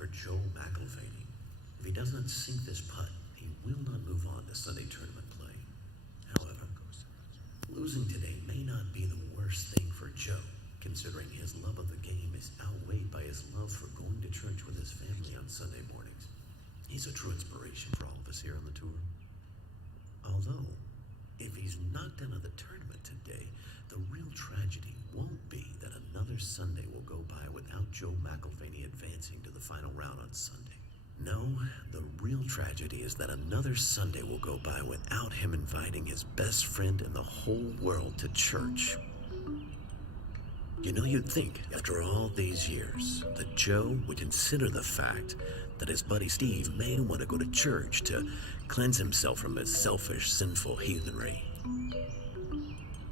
for Joe McElvaney. If he does not sink this putt, he will not move on to Sunday tournament play. However, losing today may not be the worst thing for Joe, considering his love of the game is outweighed by his love for going to church with his family on Sunday mornings. He's a true inspiration for all of us here on the tour. Although, if he's knocked out of the tournament today, the real tragedy won't be that another Sunday will go by without Joe McElvaney advancing to the final round on Sunday. No, the real tragedy is that another Sunday will go by without him inviting his best friend in the whole world to church. You know, you'd think, after all these years, that Joe would consider the fact that his buddy Steve may want to go to church to cleanse himself from his selfish, sinful heathenry.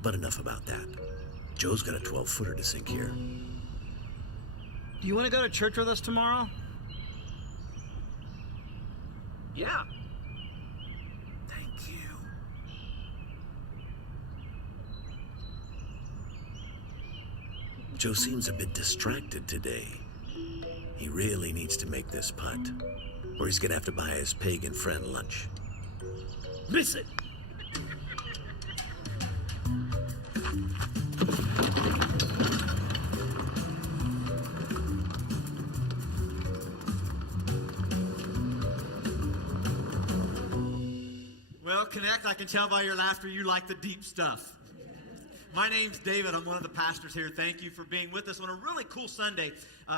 But enough about that. Joe's got a 12-footer to sink here. Do you want to go to church with us tomorrow? Yeah. Thank you. Joe seems a bit distracted today. He really needs to make this putt, or he's gonna have to buy his pagan friend lunch. Miss it! Well, Connect, I can tell by your laughter you like the deep stuff. My name's David. I'm one of the pastors here. Thank you for being with us on a really cool Sunday.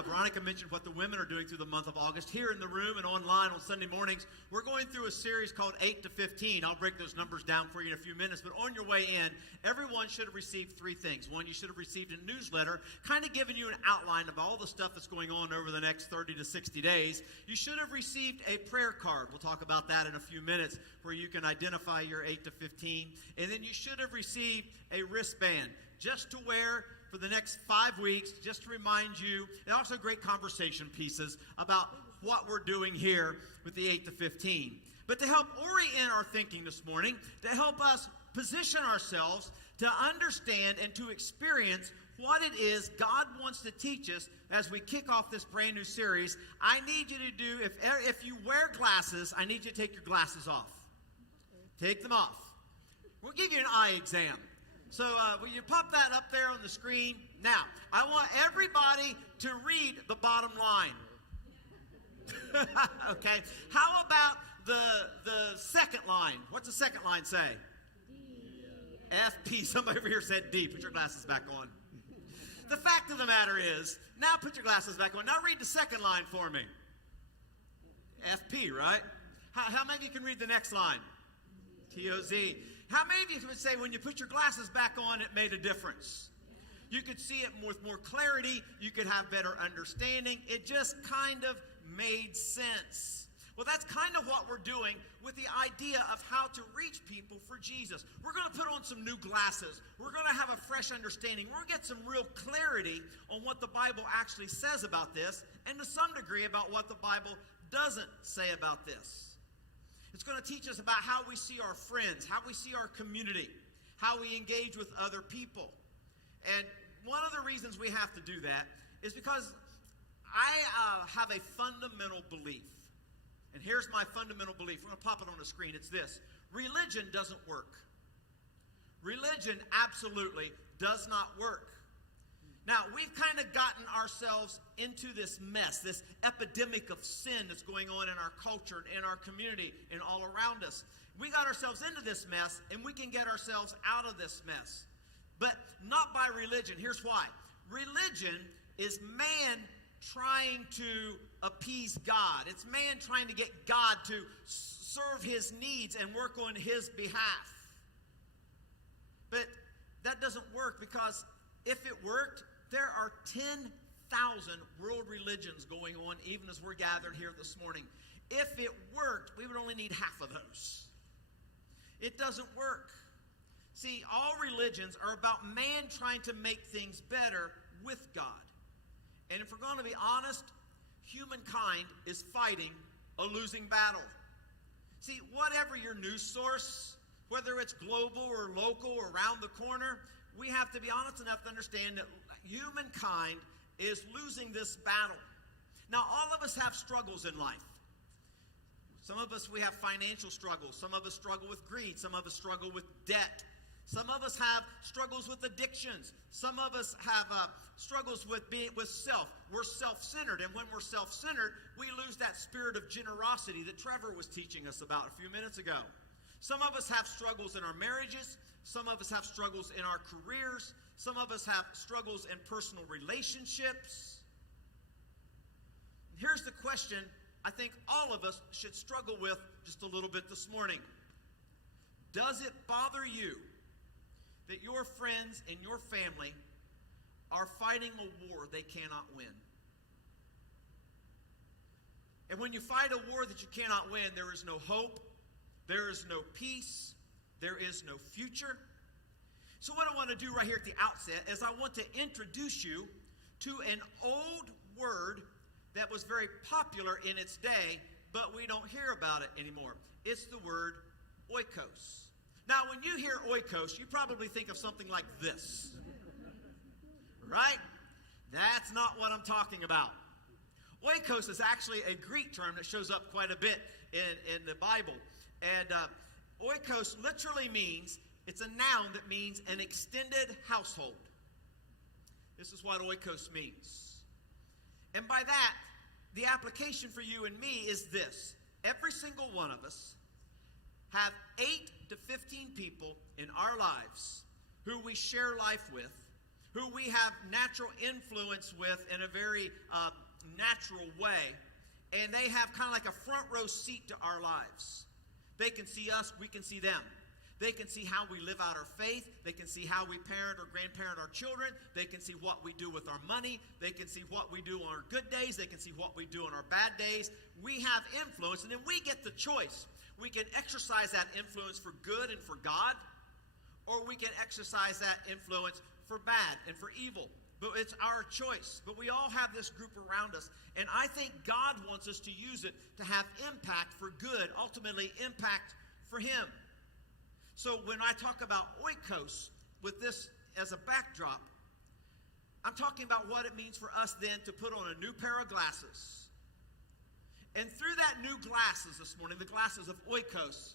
Veronica mentioned what the women are doing through the month of August. Here in the room and online on Sunday mornings, we're going through a series called 8 to 15. I'll break those numbers down for you in a few minutes. But on your way in, everyone should have received three things. One, you should have received a newsletter, kind of giving you an outline of all the stuff that's going on over the next 30 to 60 days. You should have received a prayer card. We'll talk about that in a few minutes, where you can identify your 8 to 15. And then you should have received a wristband just to wear for the next 5 weeks, just to remind you, and also great conversation pieces about what we're doing here with the 8 to 15. But to help orient our thinking this morning, to help us position ourselves to understand and to experience what it is God wants to teach us as we kick off this brand new series, I need you to do, if you wear glasses, I need you to take your glasses off. Take them off. We'll give you an eye exam. So will you pop that up there on the screen? Now, I want everybody to read the bottom line. Okay. How about the second line? What's the second line say? D. FP. Somebody over here said D. Put your glasses back on. The fact of the matter is, now put your glasses back on. Now read the second line for me. FP, right? How many of you can read the next line? TOZ. How many of you would say when you put your glasses back on, it made a difference? You could see it with more clarity. You could have better understanding. It just kind of made sense. Well, that's kind of what we're doing with the idea of how to reach people for Jesus. We're going to put on some new glasses. We're going to have a fresh understanding. We're going to get some real clarity on what the Bible actually says about this, and to some degree about what the Bible doesn't say about this. It's going to teach us about how we see our friends, how we see our community, how we engage with other people. And one of the reasons we have to do that is because I have a fundamental belief. And here's my fundamental belief. We're going to pop it on the screen. It's this. Religion doesn't work. Religion absolutely does not work. Now, we've kind of gotten ourselves into this mess, this epidemic of sin that's going on in our culture, in our community, and all around us. We got ourselves into this mess, and we can get ourselves out of this mess. But not by religion. Here's why. Religion is man trying to appease God. It's man trying to get God to serve his needs and work on his behalf. But that doesn't work, because if it worked, there are 10,000 world religions going on, even as we're gathered here this morning. If it worked, we would only need half of those. It doesn't work. See, all religions are about man trying to make things better with God. And if we're going to be honest, humankind is fighting a losing battle. See, whatever your news source, whether it's global or local or around the corner, we have to be honest enough to understand that humankind is losing this battle. Now, all of us have struggles in life. Some of us, we have financial struggles. Some of us struggle with greed. Some of us struggle with debt. Some of us have struggles with addictions. Some of us have struggles with self. We're self-centered, and when we're self-centered, we lose that spirit of generosity that Trevor was teaching us about a few minutes ago. Some of us have struggles in our marriages. Some of us have struggles in our careers. Some of us have struggles in personal relationships. Here's the question I think all of us should struggle with just a little bit this morning. Does it bother you that your friends and your family are fighting a war they cannot win? And when you fight a war that you cannot win, there is no hope, there is no peace, there is no future. So what I want to do right here at the outset is I want to introduce you to an old word that was very popular in its day, but we don't hear about it anymore. It's the word oikos. Now, when you hear oikos, you probably think of something like this, right? That's not what I'm talking about. Oikos is actually a Greek term that shows up quite a bit in the Bible. And oikos literally means, it's a noun that means an extended household. This is what oikos means. And by that, the application for you and me is this. Every single one of us have 8 to 15 people in our lives who we share life with, who we have natural influence with in a very natural way, and they have kind of like a front row seat to our lives. They can see us, we can see them. They can see how we live out our faith. They can see how we parent or grandparent our children. They can see what we do with our money. They can see what we do on our good days. They can see what we do on our bad days. We have influence, and then we get the choice. We can exercise that influence for good and for God, or we can exercise that influence for bad and for evil. But it's our choice. But we all have this group around us, and I think God wants us to use it to have impact for good, ultimately impact for Him. So when I talk about oikos, with this as a backdrop, I'm talking about what it means for us then to put on a new pair of glasses. And through that new glasses this morning, the glasses of oikos,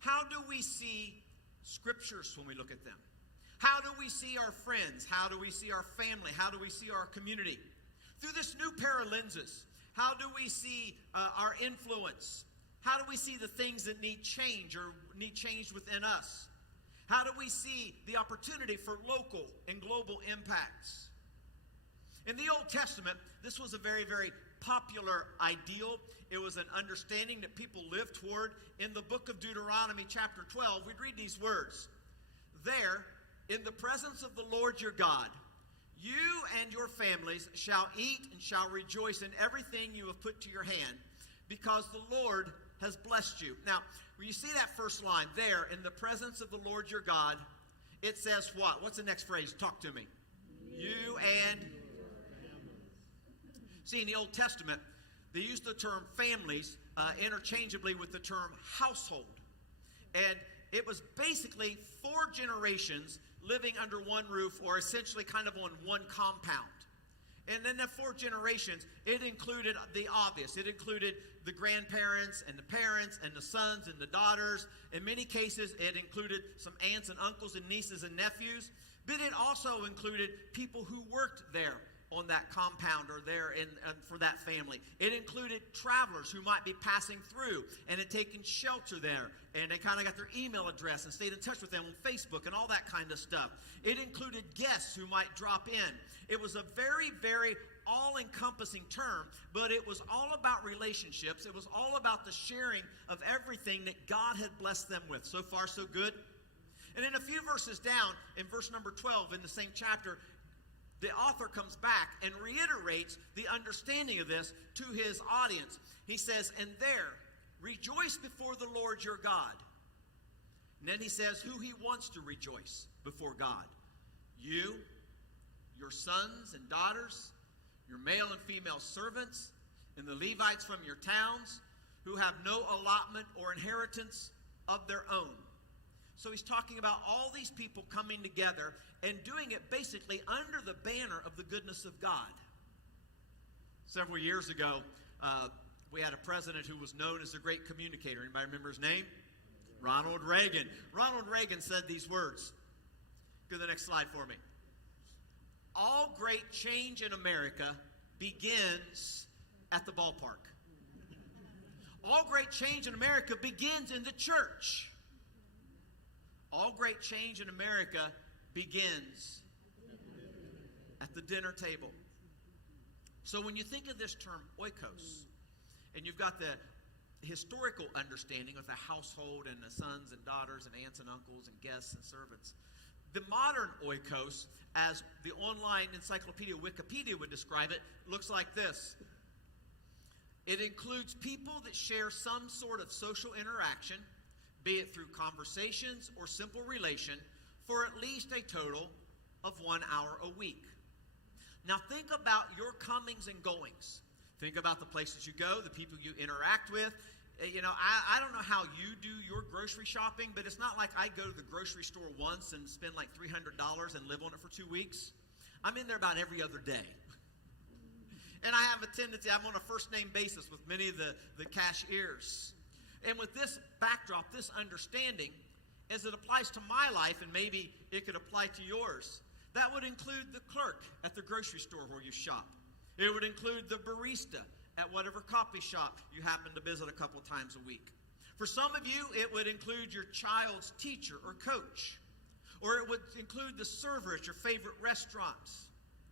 how do we see scriptures when we look at them? How do we see our friends? How do we see our family? How do we see our community? Through this new pair of lenses, how do we see our influence? How do we see the things that need change or need changed within us? How do we see the opportunity for local and global impacts? In the Old Testament, this was a very, very popular ideal. It was an understanding that people lived toward. In the book of Deuteronomy chapter 12, we'd read these words. There, in the presence of the Lord your God, you and your families shall eat and shall rejoice in everything you have put to your hand, because the Lord has blessed you. Now, when you see that first line, there, in the presence of the Lord your God, it says what? What's the next phrase? Talk to me. You and... See, in the Old Testament, they used the term families interchangeably with the term household. And it was basically 4 generations living under one roof, or essentially kind of on one compound. And then the 4 generations, it included the obvious. It included the grandparents and the parents and the sons and the daughters. In many cases, it included some aunts and uncles and nieces and nephews. But it also included people who worked there on that compound or there for that family. It included travelers who might be passing through and had taken shelter there, and they kind of got their email address and stayed in touch with them on Facebook and all that kind of stuff. It included guests who might drop in. It was a very, very all-encompassing term, but it was all about relationships. It was all about the sharing of everything that God had blessed them with. So far, so good. And then a few verses down, in verse number 12 in the same chapter, the author comes back and reiterates the understanding of this to his audience. He says, and there, rejoice before the Lord your God. And then he says who he wants to rejoice before God. You, your sons and daughters, your male and female servants, and the Levites from your towns, who have no allotment or inheritance of their own. So he's talking about all these people coming together and doing it basically under the banner of the goodness of God. Several years ago, we had a president who was known as the great communicator. Anybody remember his name? Ronald Reagan. Ronald Reagan said these words. Go to the next slide for me. All great change in America begins at the ballpark. All great change in America begins in the church. All great change in America begins at the dinner table. So when you think of this term oikos, and you've got the historical understanding of the household and the sons and daughters and aunts and uncles and guests and servants, the modern oikos, as the online encyclopedia Wikipedia would describe it, looks like this. It includes people that share some sort of social interaction, be it through conversations or simple relation, for at least a total of 1 hour a week. Now think about your comings and goings. Think about the places you go, the people you interact with. You know, I don't know how you do your grocery shopping, but it's not like I go to the grocery store once and spend like $300 and live on it for 2 weeks. I'm in there about every other day. And I have a tendency, I'm on a first-name basis with many of the cashiers. And with this backdrop, this understanding, as it applies to my life, and maybe it could apply to yours, that would include the clerk at the grocery store where you shop. It would include the barista at whatever coffee shop you happen to visit a couple times a week. For some of you, it would include your child's teacher or coach. Or it would include the server at your favorite restaurants,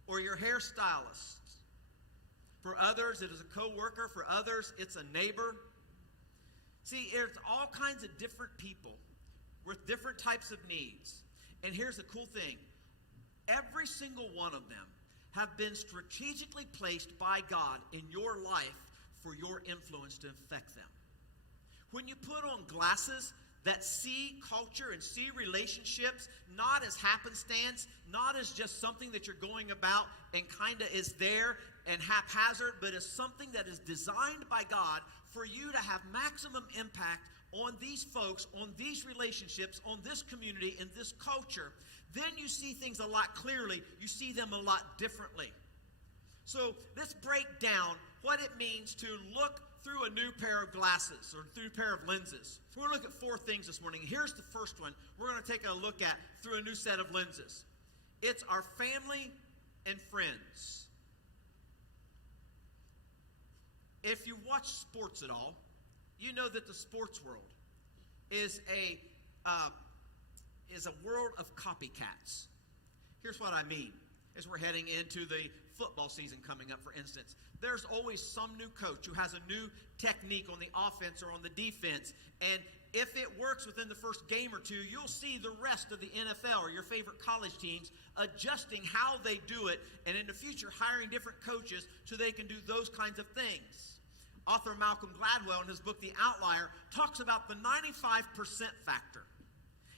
or your hairstylist. For others, it is a coworker. For others, it's a neighbor. See, there's all kinds of different people with different types of needs. And here's the cool thing. Every single one of them have been strategically placed by God in your life for your influence to affect them. When you put on glasses that see culture and see relationships not as happenstance, not as just something that you're going about and kind of is there and haphazard, but as something that is designed by God for you to have maximum impact on these folks, on these relationships, on this community, in this culture, then you see things a lot clearly. You see them a lot differently. So let's break down what it means to look through a new pair of glasses or through a pair of lenses. So we're going to look at 4 things this morning. Here's the first one we're going to take a look at through a new set of lenses. It's our family and friends. If you watch sports at all, you know that the sports world is a world of copycats. Here's what I mean. As we're heading into the football season coming up, for instance, there's always some new coach who has a new technique on the offense or on the defense. And if it works within the first game or two, you'll see the rest of the NFL or your favorite college teams adjusting how they do it, and in the future hiring different coaches so they can do those kinds of things. Author Malcolm Gladwell, in his book The Outlier, talks about the 95% factor.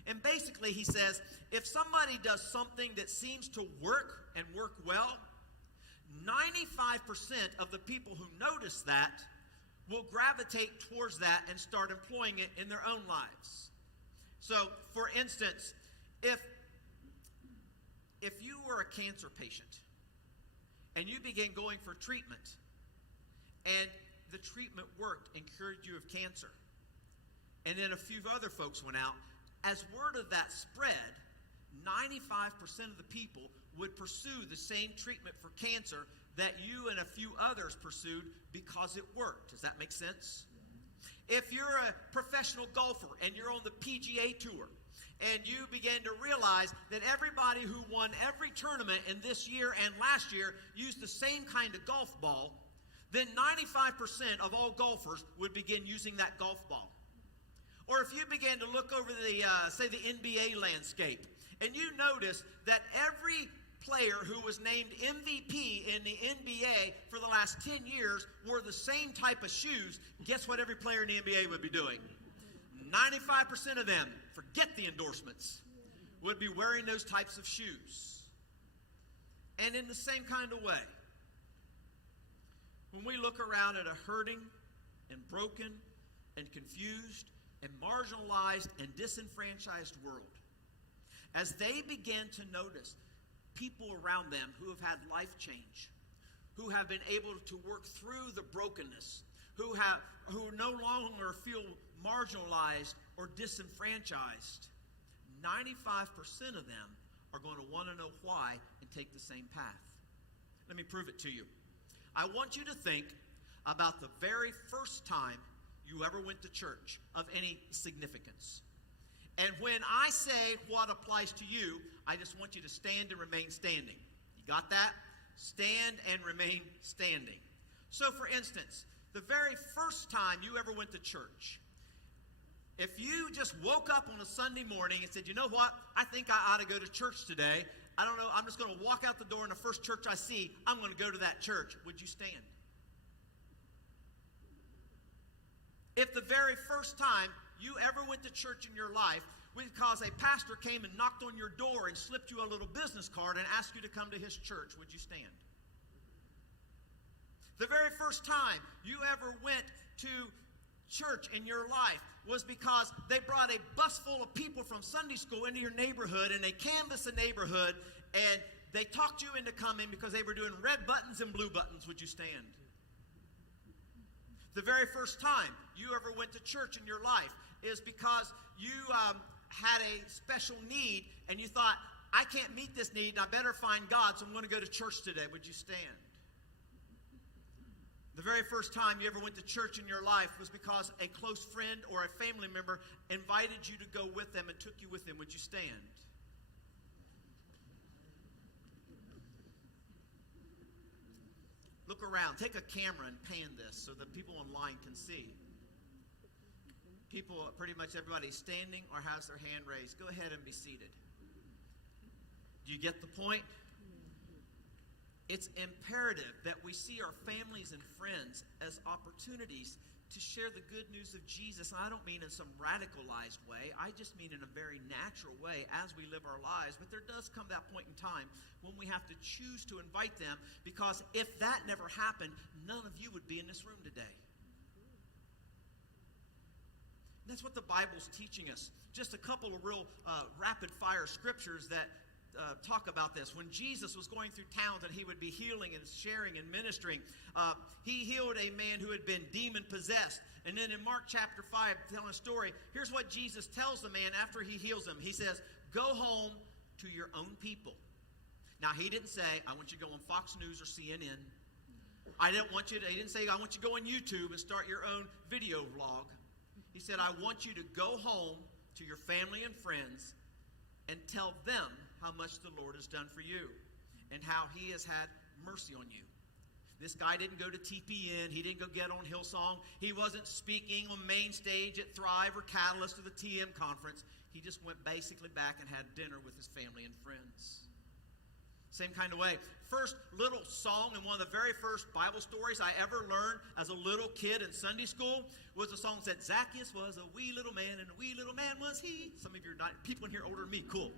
And basically he says, if somebody does something that seems to work and work well, 95% of the people who notice that will gravitate towards that and start employing it in their own lives. So, for instance, if you were a cancer patient and you began going for treatment and the treatment worked and cured you of cancer, and then a few other folks went out, as word of that spread, 95% of the people would pursue the same treatment for cancer that you and a few others pursued because it worked. Does that make sense? If you're a professional golfer and you're on the PGA Tour and you begin to realize that everybody who won every tournament in this year and last year used the same kind of golf ball, then 95% of all golfers would begin using that golf ball. Or if you began to look over the NBA landscape, and you notice that every player who was named MVP in the NBA for the last 10 years wore the same type of shoes, guess what every player in the NBA would be doing? 95% of them, forget the endorsements, would be wearing those types of shoes. And in the same kind of way, when we look around at a hurting and broken and confused and marginalized and disenfranchised world, as they begin to notice people around them who have had life change, who have been able to work through the brokenness, who no longer feel marginalized or disenfranchised, 95% of them are going to want to know why and take the same path. Let me prove it to you. I want you to think about the very first time you ever went to church of any significance. And when I say what applies to you, I just want you to stand and remain standing. You got that? Stand and remain standing. So, for instance, the very first time you ever went to church, if you just woke up on a Sunday morning and said, you know what, I think I ought to go to church today. I don't know, I'm just going to walk out the door in the first church I see, I'm going to go to that church. Would you stand? If the very first time you ever went to church in your life because a pastor came and knocked on your door and slipped you a little business card and asked you to come to his church, would you stand? The very first time you ever went to church in your life was because they brought a bus full of people from Sunday school into your neighborhood, and they canvassed the neighborhood, and they talked you into coming because they were doing red buttons and blue buttons. Would you stand? The very first time you ever went to church in your life is because you had a special need, and you thought, I can't meet this need, and I better find God, so I'm going to go to church today. Would you stand? The very first time you ever went to church in your life was because a close friend or a family member invited you to go with them and took you with them. Would you stand? Look around. Take a camera and pan this so that people online can see. People, pretty much everybody standing or has their hand raised. Go ahead and be seated. Do you get the point? It's imperative that we see our families and friends as opportunities to share the good news of Jesus. And I don't mean in some radicalized way. I just mean in a very natural way as we live our lives. But there does come that point in time when we have to choose to invite them, because if that never happened, none of you would be in this room today. And that's what the Bible's teaching us. Just a couple of real rapid-fire scriptures that talk about this. When Jesus was going through towns and he would be healing and sharing and ministering, he healed a man who had been demon-possessed. And then in Mark chapter 5, telling a story, here's what Jesus tells the man after he heals him. He says, go home to your own people. Now, he didn't say, I want you to go on Fox News or CNN. He didn't say, I want you to go on YouTube and start your own video vlog. He said, I want you to go home to your family and friends and tell them how much the Lord has done for you and how he has had mercy on you. This guy didn't go to TPN. He didn't go get on Hillsong. He wasn't speaking on main stage at Thrive or Catalyst or the TM conference. He just went basically back and had dinner with his family and friends. Same kind of way. First little song and one of the very first Bible stories I ever learned as a little kid in Sunday school was a song that said, Zacchaeus was a wee little man, and a wee little man was he. Some of you are not, people in here older than me, cool.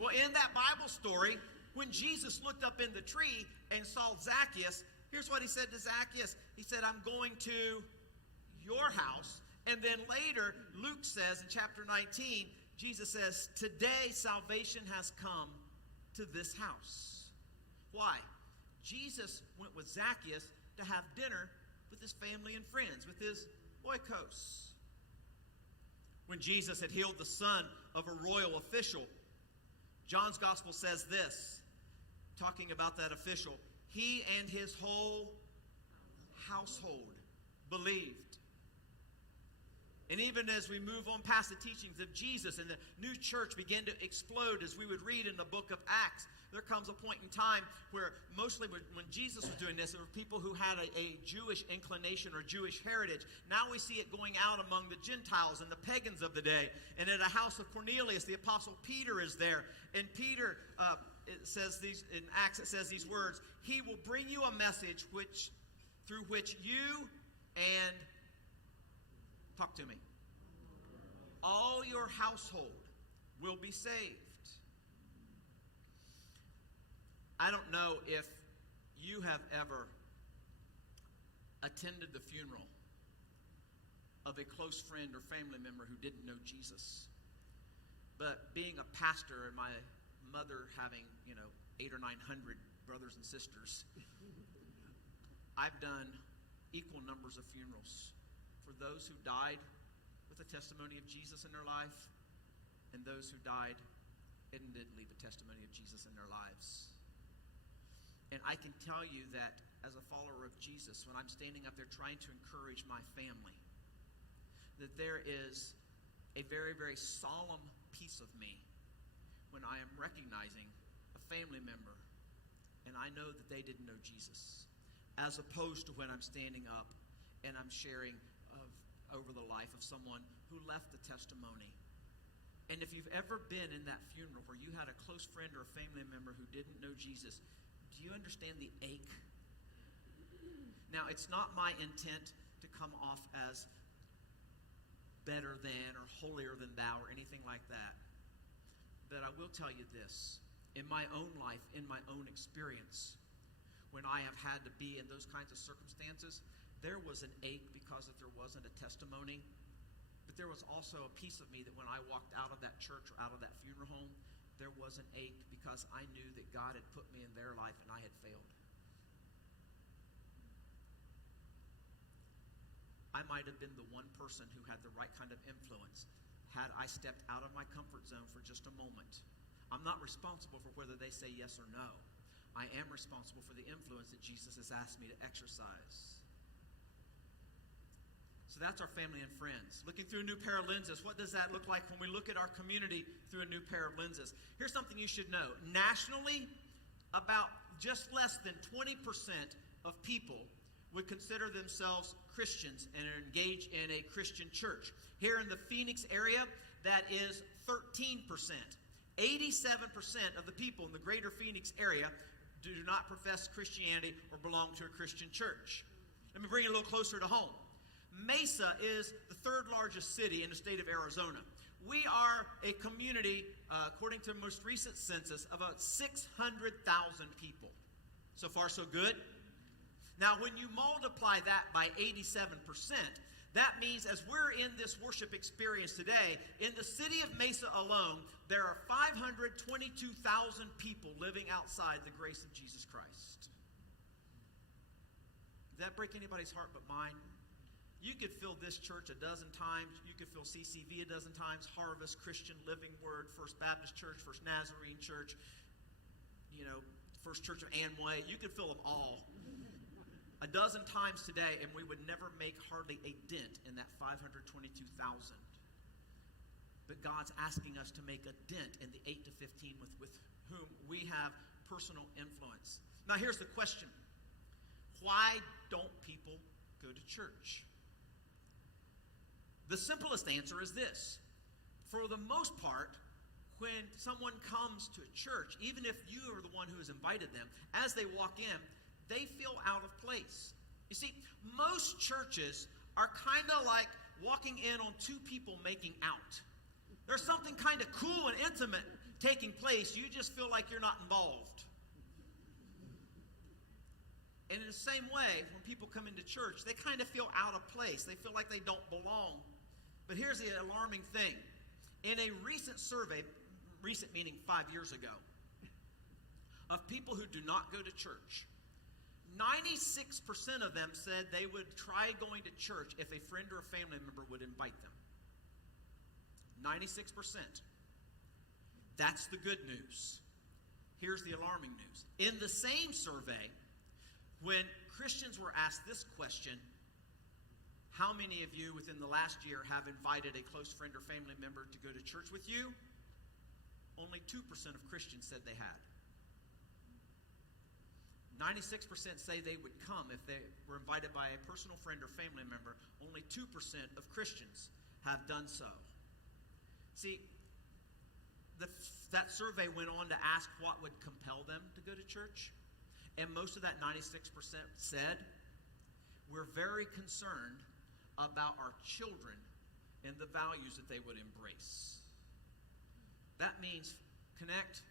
Well, in that Bible story, when Jesus looked up in the tree and saw Zacchaeus, here's what he said to Zacchaeus. He said, I'm going to your house. And then later, Luke says in chapter 19, Jesus says, today salvation has come to this house. Why? Jesus went with Zacchaeus to have dinner with his family and friends, with his oikos. When Jesus had healed the son of a royal official, John's gospel says this, talking about that official, he and his whole household believed. And even as we move on past the teachings of Jesus and the new church began to explode, as we would read in the book of Acts, there comes a point in time where mostly when Jesus was doing this, there were people who had a Jewish inclination or Jewish heritage. Now we see it going out among the Gentiles and the pagans of the day. And at a house of Cornelius, the apostle Peter is there. And Peter, it says these in Acts, it says these words, he will bring you a message through which you and talk to me. All your household will be saved. I don't know if you have ever attended the funeral of a close friend or family member who didn't know Jesus. But being a pastor and my mother having, 800 or 900 brothers and sisters. I've done equal numbers of funerals for those who died with the testimony of Jesus in their life and those who died and didn't leave a testimony of Jesus in their lives. And I can tell you that as a follower of Jesus, when I'm standing up there trying to encourage my family, that there is a very, very solemn piece of me when I am recognizing a family member and I know that they didn't know Jesus, as opposed to when I'm standing up and I'm sharing over the life of someone who left a testimony. And if you've ever been in that funeral where you had a close friend or a family member who didn't know Jesus, do you understand the ache? Now, it's not my intent to come off as better than or holier than thou or anything like that. But I will tell you this. In my own life, in my own experience, when I have had to be in those kinds of circumstances, there was an ache because that there wasn't a testimony. But there was also a piece of me that when I walked out of that church or out of that funeral home, there was an ache because I knew that God had put me in their life and I had failed. I might have been the one person who had the right kind of influence had I stepped out of my comfort zone for just a moment. I'm not responsible for whether they say yes or no. I am responsible for the influence that Jesus has asked me to exercise. So that's our family and friends. Looking through a new pair of lenses, what does that look like when we look at our community through a new pair of lenses? Here's something you should know. Nationally, about just less than 20% of people would consider themselves Christians and are engaged in a Christian church. Here in the Phoenix area, that is 13%. 87% of the people in the greater Phoenix area do not profess Christianity or belong to a Christian church. Let me bring it a little closer to home. Mesa is the third largest city in the state of Arizona. We are a community, according to the most recent census, of about 600,000 people. So far, so good. Now, when you multiply that by 87%, that means as we're in this worship experience today, in the city of Mesa alone, there are 522,000 people living outside the grace of Jesus Christ. Does that break anybody's heart but mine? You could fill this church a dozen times. You could fill CCV a dozen times, Harvest, Christian Living Word, First Baptist Church, First Nazarene Church, First Church of Amway. You could fill them all a dozen times today, and we would never make hardly a dent in that 522,000. But God's asking us to make a dent in the 8 to 15 with whom we have personal influence. Now, here's the question. Why don't people go to church? The simplest answer is this. For the most part, when someone comes to a church, even if you are the one who has invited them, as they walk in, they feel out of place. You see, most churches are kind of like walking in on two people making out. There's something kind of cool and intimate taking place. You just feel like you're not involved. And in the same way, when people come into church, they kind of feel out of place. They feel like they don't belong. But here's the alarming thing. In a recent survey, recent meaning 5 years ago, of people who do not go to church, 96% of them said they would try going to church if a friend or a family member would invite them. 96%. That's the good news. Here's the alarming news. In the same survey, when Christians were asked this question, how many of you within the last year have invited a close friend or family member to go to church with you? Only 2% of Christians said they had. 96% say they would come if they were invited by a personal friend or family member. Only 2% of Christians have done so. See, that survey went on to ask what would compel them to go to church. And most of that 96% said, we're very concerned about our children and the values that they would embrace. That means, Connect,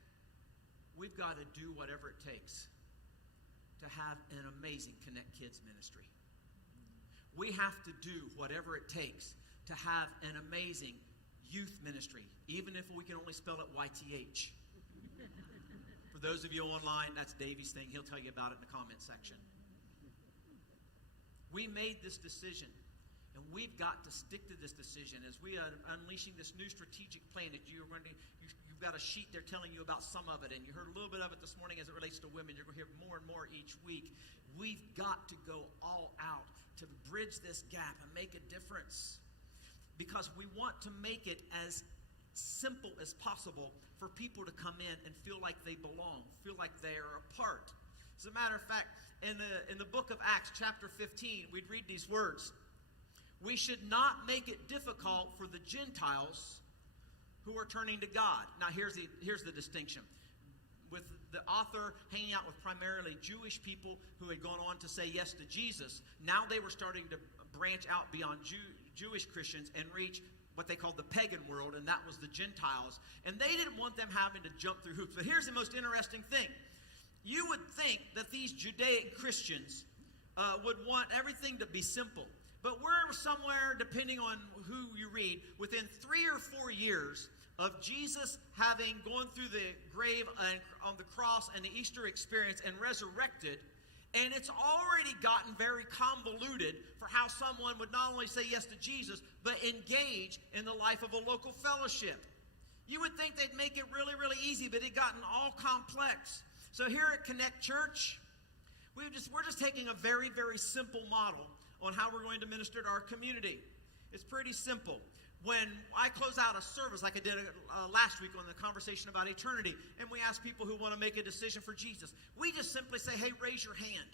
we've got to do whatever it takes to have an amazing Connect Kids ministry. We have to do whatever it takes to have an amazing youth ministry, even if we can only spell it YTH. For For those of you online, that's Davey's thing. He'll tell you about it in the comment section. We made this decision, and we've got to stick to this decision as we are unleashing this new strategic plan that you've got a sheet there telling you about some of it, and you heard a little bit of it this morning as it relates to women. You're going to hear more and more each week. We've got to go all out to bridge this gap and make a difference, because we want to make it as simple as possible for people to come in and feel like they belong, feel like they are a part. As a matter of fact, in the book of Acts, chapter 15, we'd read these words. We should not make it difficult for the Gentiles who are turning to God. Now, here's the distinction. With the author hanging out with primarily Jewish people who had gone on to say yes to Jesus, now they were starting to branch out beyond Jewish Christians and reach what they called the pagan world, and that was the Gentiles. And they didn't want them having to jump through hoops. But here's the most interesting thing. You would think that these Judaic Christians would want everything to be simple. But we're somewhere, depending on who you read, within 3 or 4 years of Jesus having gone through the grave and on the cross and the Easter experience and resurrected, and it's already gotten very convoluted for how someone would not only say yes to Jesus, but engage in the life of a local fellowship. You would think they'd make it really, really easy, but it gotten all complex. So here at Connect Church, we're just taking a very, very simple model on how we're going to minister to our community. It's pretty simple. When I close out a service, like I did last week on the conversation about eternity, and we ask people who want to make a decision for Jesus, we just simply say, hey, raise your hand.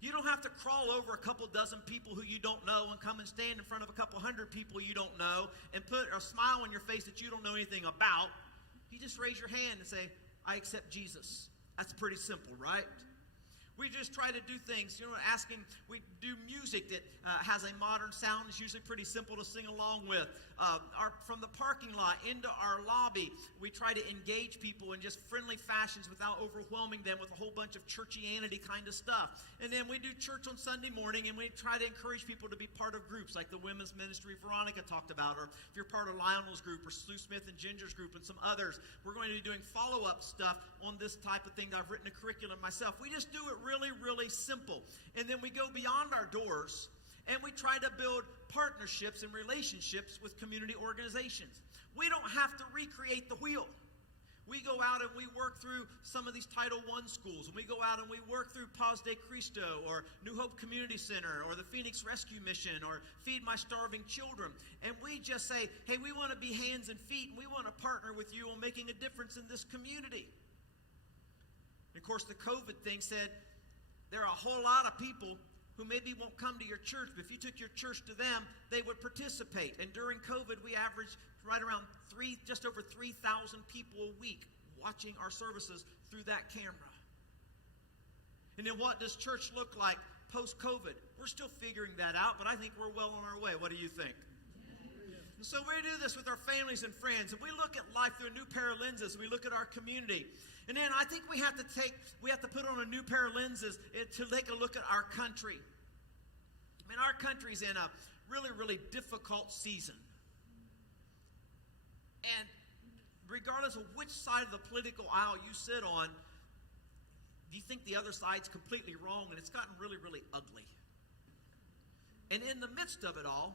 You don't have to crawl over a couple dozen people who you don't know and come and stand in front of a couple hundred people you don't know and put a smile on your face that you don't know anything about. You just raise your hand and say, I accept Jesus. That's pretty simple, right? We just try to do things, we do music that has a modern sound. It's usually pretty simple to sing along with. From the parking lot into our lobby, we try to engage people in just friendly fashions without overwhelming them with a whole bunch of churchianity kind of stuff. And then we do church on Sunday morning, and we try to encourage people to be part of groups like the women's ministry Veronica talked about, or if you're part of Lionel's group or Sue Smith and Ginger's group and some others. We're going to be doing follow-up stuff on this type of thing. I've written a curriculum myself. We just do it really, really simple. And then we go beyond our doors and we try to build partnerships and relationships with community organizations. We don't have to recreate the wheel. We go out and we work through some of these Title I schools, and we go out and we work through Paz de Cristo or New Hope Community Center or the Phoenix Rescue Mission or Feed My Starving Children. And we just say, hey, we want to be hands and feet, and we want to partner with you on making a difference in this community. And of course, the COVID thing said there are a whole lot of people who maybe won't come to your church, but if you took your church to them, they would participate. And during COVID, we averaged right around just over 3,000 people a week watching our services through that camera. And then what does church look like post-COVID? We're still figuring that out, but I think we're well on our way. What do you think? And so we do this with our families and friends, and we look at life through a new pair of lenses. We look at our community. And then I think we have to put on a new pair of lenses to take a look at our country. I mean, our country's in a really, really difficult season. And regardless of which side of the political aisle you sit on, you think the other side's completely wrong, and it's gotten really, really ugly. And in the midst of it all,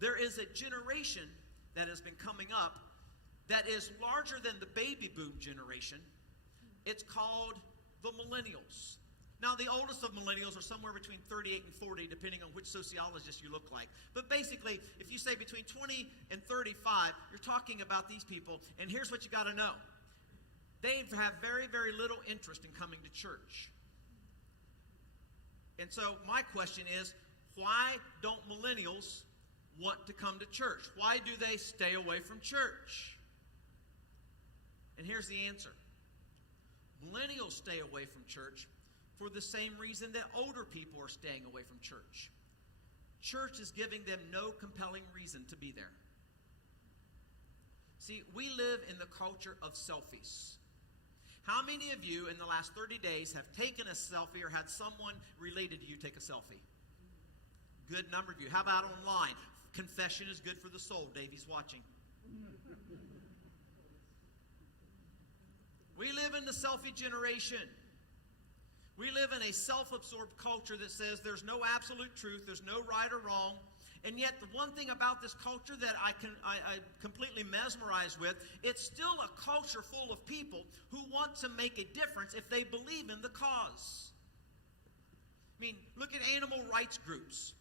there is a generation that has been coming up that is larger than the baby boom generation. It's called the millennials. Now, the oldest of millennials are somewhere between 38 and 40, depending on which sociologist you look like. But basically, if you say between 20 and 35, you're talking about these people. And here's what you got to know. They have very, very little interest in coming to church. And so my question is, why don't millennials want to come to church? Why do they stay away from church? And here's the answer. Millennials stay away from church for the same reason that older people are staying away from church. Church is giving them no compelling reason to be there. See, we live in the culture of selfies. How many of you in the last 30 days have taken a selfie or had someone related to you take a selfie? Good number of you. How about online? Confession is good for the soul. Davey's watching. We live in the selfie generation. We live in a self-absorbed culture that says there's no absolute truth, there's no right or wrong. And yet the one thing about this culture that I'm completely mesmerized with, it's still a culture full of people who want to make a difference if they believe in the cause. I mean, look at animal rights groups.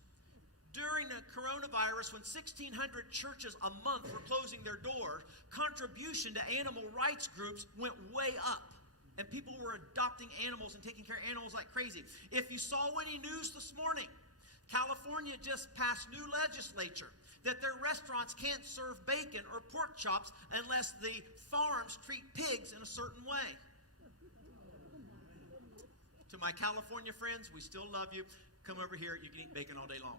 During the coronavirus, when 1,600 churches a month were closing their doors, contribution to animal rights groups went way up. And people were adopting animals and taking care of animals like crazy. If you saw any news this morning, California just passed new legislature that their restaurants can't serve bacon or pork chops unless the farms treat pigs in a certain way. To my California friends, we still love you. Come over here, you can eat bacon all day long.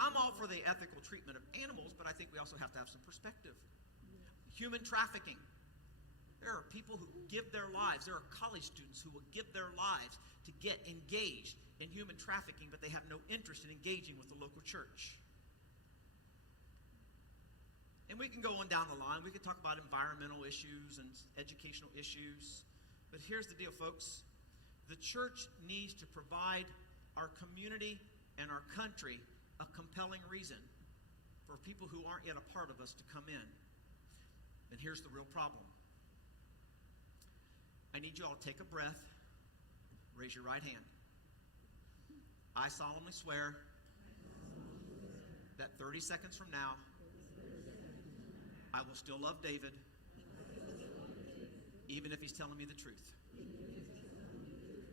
I'm all for the ethical treatment of animals, but I think we also have to have some perspective. Human trafficking. There are people who give their lives. There are college students who will give their lives to get engaged in human trafficking, but they have no interest in engaging with the local church. And we can go on down the line. We can talk about environmental issues and educational issues. But here's the deal, folks. The church needs to provide our community and our country a compelling reason for people who aren't yet a part of us to come in. And here's the real problem. I need you all to take a breath. Raise your right hand. I solemnly swear that 30 seconds from now, I will still love David, even if he's telling me the truth.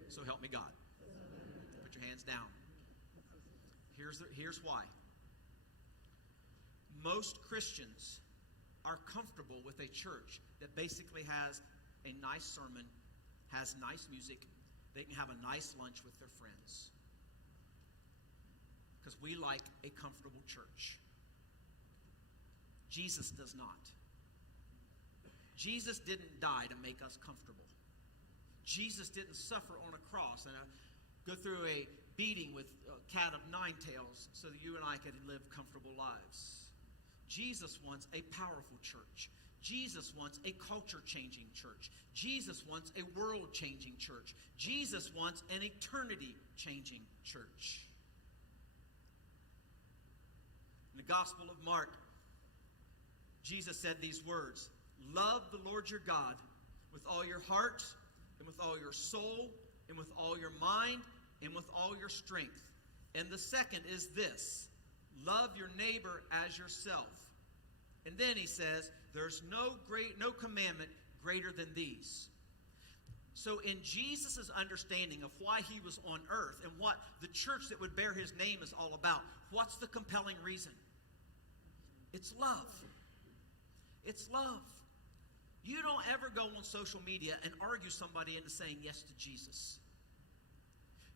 So help me God. Put your hands down. Here's why. Most Christians are comfortable with a church that basically has a nice sermon, has nice music, they can have a nice lunch with their friends. Because we like a comfortable church. Jesus does not. Jesus didn't die to make us comfortable. Jesus didn't suffer on a cross and go through a beating with a cat of nine tails so that you and I could live comfortable lives. Jesus wants a powerful church. Jesus wants a culture-changing church. Jesus wants a world-changing church. Jesus wants an eternity-changing church. In the Gospel of Mark, Jesus said these words, "Love the Lord your God with all your heart and with all your soul and with all your mind and with all your strength. And the second is this, love your neighbor as yourself." And then he says, there's no commandment greater than these. So in Jesus' understanding of why he was on earth and what the church that would bear his name is all about, what's the compelling reason? It's love. It's love. You don't ever go on social media and argue somebody into saying yes to Jesus.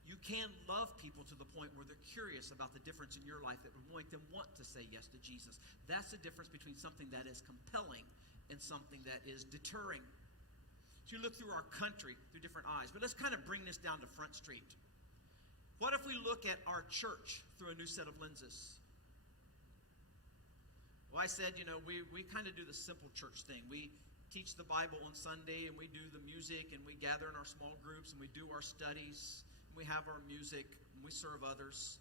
You can love people to the point where they're curious about the difference in your life that would make them want to say yes to Jesus. That's the difference between something that is compelling and something that is deterring. So you look through our country through different eyes. But let's kind of bring this down to Front Street. What if we look at our church through a new set of lenses? Well, I said, we kind of do the simple church thing. We teach the Bible on Sunday, and we do the music, and we gather in our small groups, and we do our studies. We have our music, and we serve others.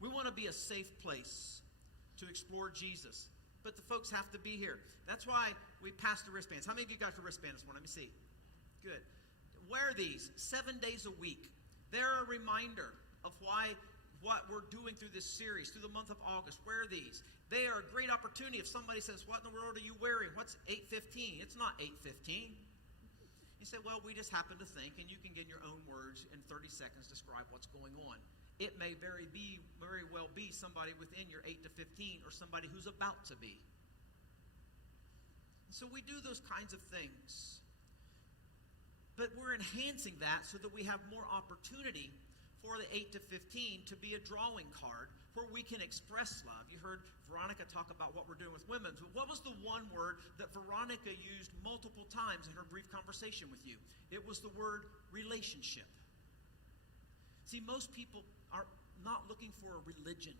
We want to be a safe place to explore Jesus, but the folks have to be here. That's why we pass the wristbands. How many of you got your wristband this morning? Let me see. Good. Wear these 7 days a week. They're a reminder of what we're doing through this series, through the month of August. Wear these. They are a great opportunity. If somebody says, "What in the world are you wearing?" What's 8:15? It's not 8:15. You say, "Well, we just happen to think," and you can get in your own words in 30 seconds describe what's going on. It may very well be somebody within your 8 to 15 or somebody who's about to be. And so we do those kinds of things. But we're enhancing that so that we have more opportunity for the 8 to 15 to be a drawing card where we can express love. You heard Veronica talk about what we're doing with women. But what was the one word that Veronica used multiple times in her brief conversation with you? It was the word relationship. See, most people not looking for a religion.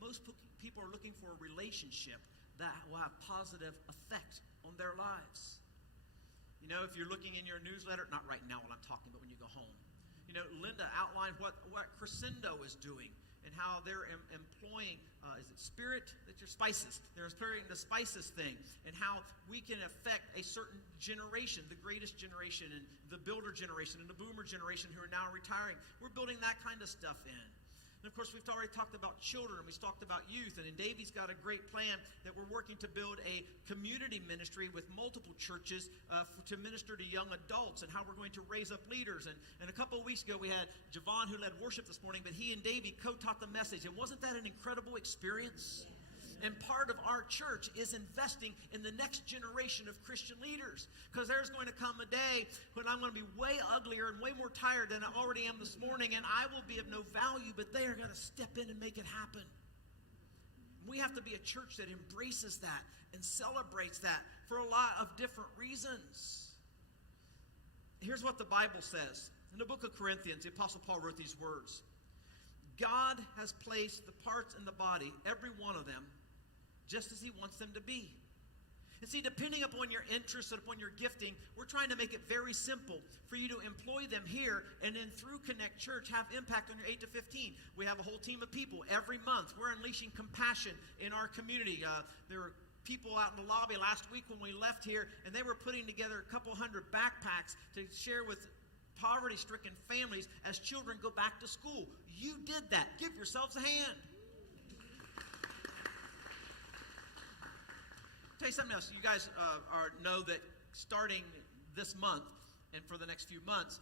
Most people are looking for a relationship that will have positive effect on their lives. You know, if you're looking in your newsletter, not right now while I'm talking, but when you go home. You know, Linda outlined what Crescendo is doing and how they're employing, is it spirit? That's your spices. They're employing the spices thing and how we can affect a certain generation, the greatest generation and the builder generation and the boomer generation who are now retiring. We're building that kind of stuff in. And of course, we've already talked about children, we've talked about youth, and Davey's got a great plan that we're working to build a community ministry with multiple churches to minister to young adults and how we're going to raise up leaders. And a couple of weeks ago, we had Javon who led worship this morning, but he and Davey co-taught the message. And wasn't that an incredible experience? And part of our church is investing in the next generation of Christian leaders. Because there's going to come a day when I'm going to be way uglier and way more tired than I already am this morning, and I will be of no value, but they are going to step in and make it happen. We have to be a church that embraces that and celebrates that for a lot of different reasons. Here's what the Bible says. In the book of Corinthians, the Apostle Paul wrote these words. God has placed the parts in the body, every one of them, just as he wants them to be. And see, depending upon your interests and upon your gifting, we're trying to make it very simple for you to employ them here and then through Connect Church have impact on your 8 to 15. We have a whole team of people every month. We're unleashing compassion in our community. There were people out in the lobby last week when we left here, and they were putting together a couple hundred backpacks to share with poverty-stricken families as children go back to school. You did that. Give yourselves a hand. Tell you something else. You guys know that starting this month and for the next few months,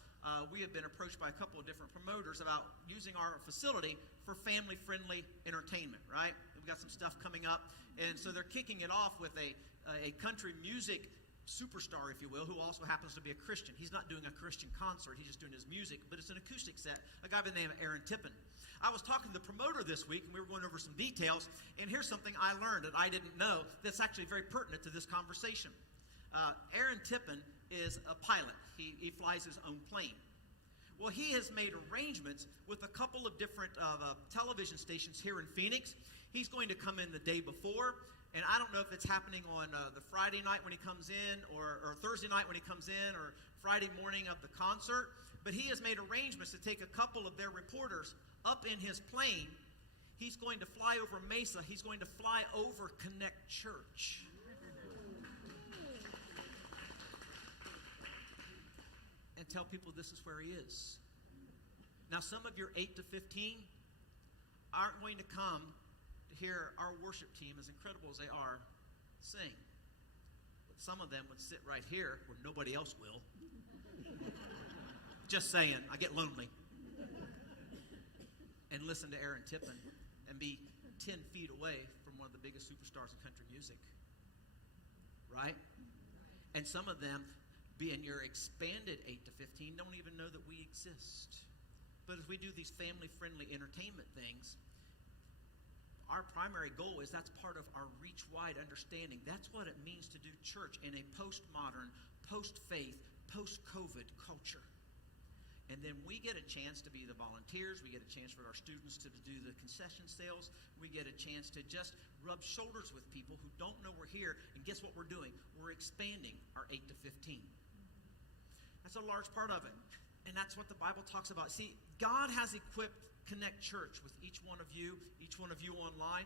we have been approached by a couple of different promoters about using our facility for family-friendly entertainment, right? We've got some stuff coming up, and so they're kicking it off with a country music superstar, if you will, who also happens to be a Christian. He's not doing a Christian concert. He's just doing his music, but it's an acoustic set. A guy by the name of Aaron Tippin. I was talking to the promoter this week, and we were going over some details, and here's something I learned that I didn't know that's actually very pertinent to this conversation. Aaron Tippin is a pilot. He flies his own plane. Well, he has made arrangements with a couple of different television stations here in Phoenix. He's going to come in the day before, and I don't know if it's happening on the Friday night when he comes in or Thursday night when he comes in or Friday morning of the concert, but he has made arrangements to take a couple of their reporters up in his plane. He's going to fly over Mesa. He's going to fly over Connect Church. And tell people this is where he is. Now, some of your 8 to 15 aren't going to come to hear our worship team, as incredible as they are, sing. But some of them would sit right here where nobody else will. Just saying, I get lonely. And listen to Aaron Tippin and be 10 feet away from one of the biggest superstars in country music. Right? And some of them, being your expanded 8 to 15, don't even know that we exist. But as we do these family-friendly entertainment things, our primary goal is that's part of our reach-wide understanding. That's what it means to do church in a postmodern, post-faith, post-COVID culture. And then we get a chance to be the volunteers. We get a chance for our students to do the concession sales. We get a chance to just rub shoulders with people who don't know we're here. And guess what we're doing? We're expanding our 8 to 15. That's a large part of it. And that's what the Bible talks about. See, God has equipped Connect Church with each one of you online,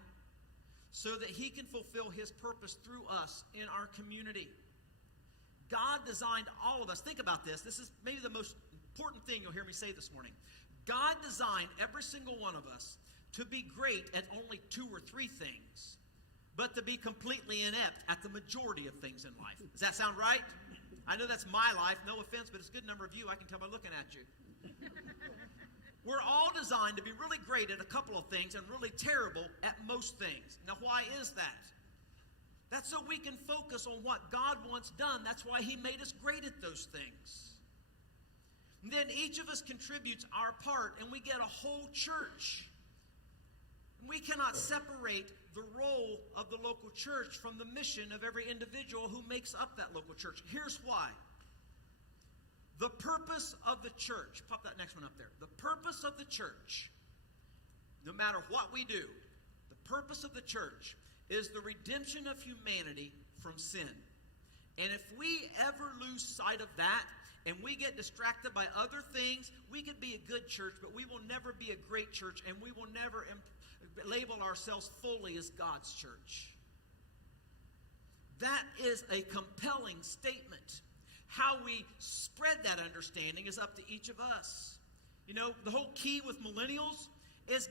so that he can fulfill his purpose through us in our community. God designed all of us. Think about this. This is maybe the most important thing you'll hear me say this morning. God designed every single one of us to be great at only 2 or 3 things, but to be completely inept at the majority of things in life. Does that sound right? I know that's my life, no offense, but it's a good number of you. I can tell by looking at you. We're all designed to be really great at a couple of things and really terrible at most things. Now, why is that? That's so we can focus on what God wants done. That's why he made us great at those things. And then each of us contributes our part, and we get a whole church. We cannot separate the role of the local church from the mission of every individual who makes up that local church. Here's why. The purpose of the church, pop that next one up there. The purpose of the church no matter what we do, the purpose of the church is the redemption of humanity from sin. And if we ever lose sight of that and we get distracted by other things, we could be a good church, but we will never be a great church, and we will never label ourselves fully as God's church. That is a compelling statement. How we spread that understanding is up to each of us. You know, the whole key with millennials is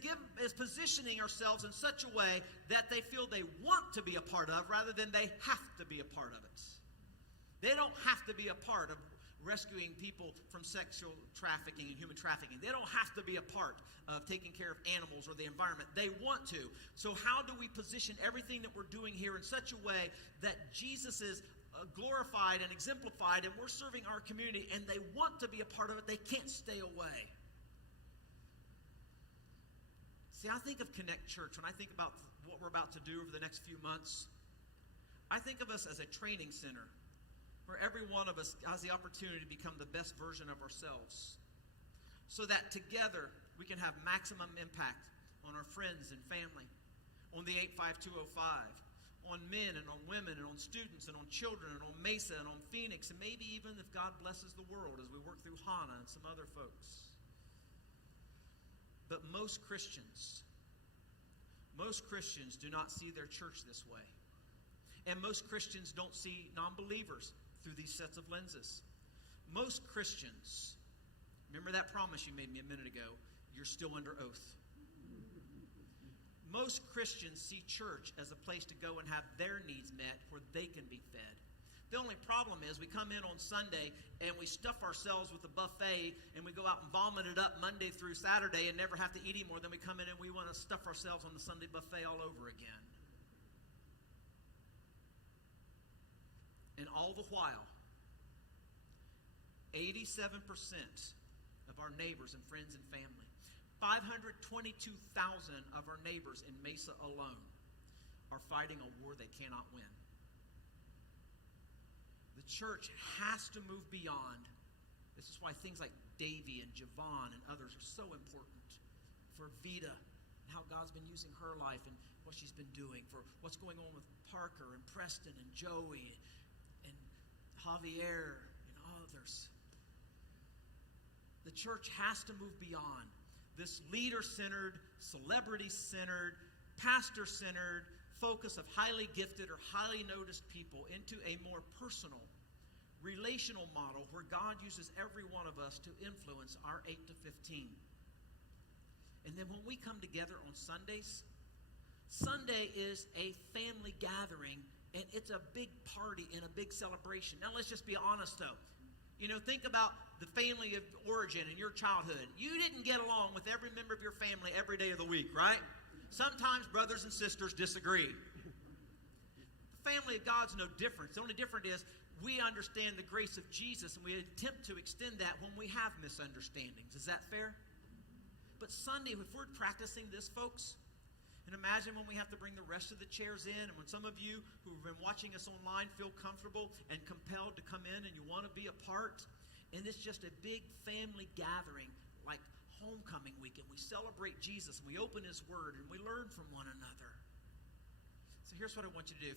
positioning ourselves in such a way that they feel they want to be a part of rather than they have to be a part of it. They don't have to be a part of rescuing people from sexual trafficking and human trafficking. They don't have to be a part of taking care of animals or the environment. They want to. So how do we position everything that we're doing here in such a way that Jesus is glorified and exemplified, and we're serving our community, and they want to be a part of it? They can't stay away. See, I think of Connect Church when I think about what we're about to do over the next few months. I think of us as a training center where every one of us has the opportunity to become the best version of ourselves, so that together we can have maximum impact on our friends and family, on the 85205, on men and on women and on students and on children and on Mesa and on Phoenix, and maybe even if God blesses the world as we work through Hannah and some other folks. But most Christians do not see their church this way. And most Christians don't see non-believers through these sets of lenses. Most Christians, remember that promise you made me a minute ago, you're still under oath. Most Christians see church as a place to go and have their needs met where they can be fed. The only problem is we come in on Sunday and we stuff ourselves with a buffet and we go out and vomit it up Monday through Saturday and never have to eat anymore. Then we come in and we want to stuff ourselves on the Sunday buffet all over again. And all the while, 87% of our neighbors and friends and family, 522,000 of our neighbors in Mesa alone are fighting a war they cannot win. The church has to move beyond. This is why things like Davy and Javon and others are so important. For Vita and how God's been using her life and what she's been doing. For what's going on with Parker and Preston and Joey and Javier and others. The church has to move beyond this leader-centered, celebrity-centered, pastor-centered focus of highly gifted or highly noticed people into a more personal, relational model where God uses every one of us to influence our 8 to 15. And then when we come together on Sundays, Sunday is a family gathering, and it's a big party and a big celebration. Now let's just be honest though. You know, think about the family of origin in your childhood. You didn't get along with every member of your family every day of the week, right? Sometimes brothers and sisters disagree. The family of God's no different. The only difference is we understand the grace of Jesus, and we attempt to extend that when we have misunderstandings. Is that fair? But Sunday, if we're practicing this, folks, and imagine when we have to bring the rest of the chairs in, and when some of you who have been watching us online feel comfortable and compelled to come in and you want to be a part, and it's just a big family gathering like homecoming weekend. We celebrate Jesus, and we open His Word, and we learn from one another. So here's what I want you to do.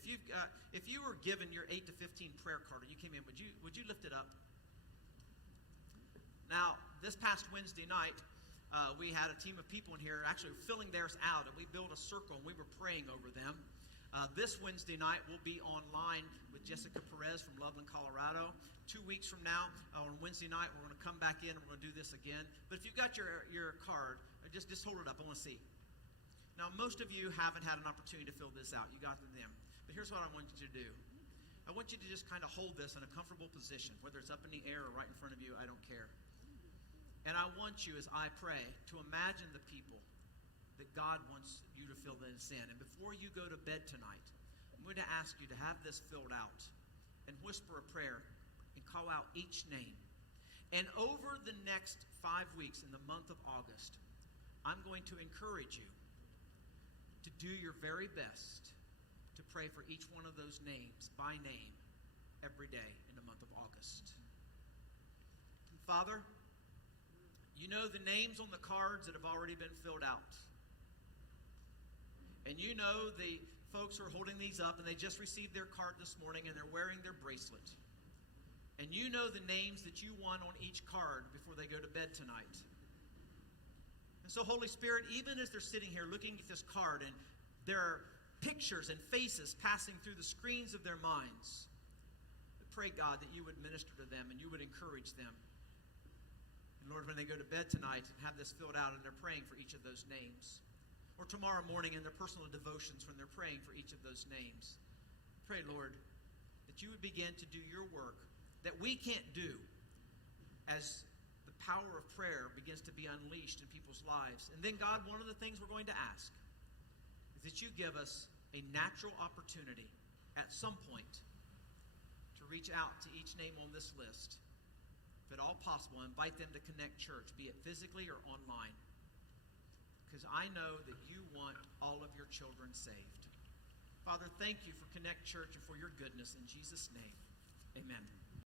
If you were given your 8 to 15 prayer card and you came in, would you lift it up? Now, this past Wednesday night, we had a team of people in here actually filling theirs out, and we built a circle, and we were praying over them. This Wednesday night, we'll be online with Jessica Perez from Loveland, Colorado. 2 weeks from now, on Wednesday night, we're going to come back in, and we're going to do this again. But if you've got your card, just hold it up. I want to see. Now, most of you haven't had an opportunity to fill this out. You got them. But here's what I want you to do. I want you to just kind of hold this in a comfortable position, whether it's up in the air or right in front of you, I don't care. And I want you, as I pray, to imagine the people that God wants you to fill this in. And before you go to bed tonight, I'm going to ask you to have this filled out and whisper a prayer and call out each name. And over the next 5 weeks in the month of August, I'm going to encourage you to do your very best to pray for each one of those names by name every day in the month of August. Father, you know the names on the cards that have already been filled out. And you know the folks who are holding these up, and they just received their card this morning, and they're wearing their bracelet. And you know the names that you want on each card before they go to bed tonight. And so, Holy Spirit, even as they're sitting here looking at this card, and there are pictures and faces passing through the screens of their minds, I pray, God, that you would minister to them and you would encourage them. And Lord, when they go to bed tonight and have this filled out and they're praying for each of those names, or tomorrow morning in their personal devotions when they're praying for each of those names, pray, Lord, that you would begin to do your work that we can't do as the power of prayer begins to be unleashed in people's lives. And then, God, one of the things we're going to ask is that you give us a natural opportunity at some point to reach out to each name on this list. If at all possible, invite them to Connect Church, be it physically or online. Because I know that you want all of your children saved. Father, thank you for Connect Church and for your goodness. In Jesus' name.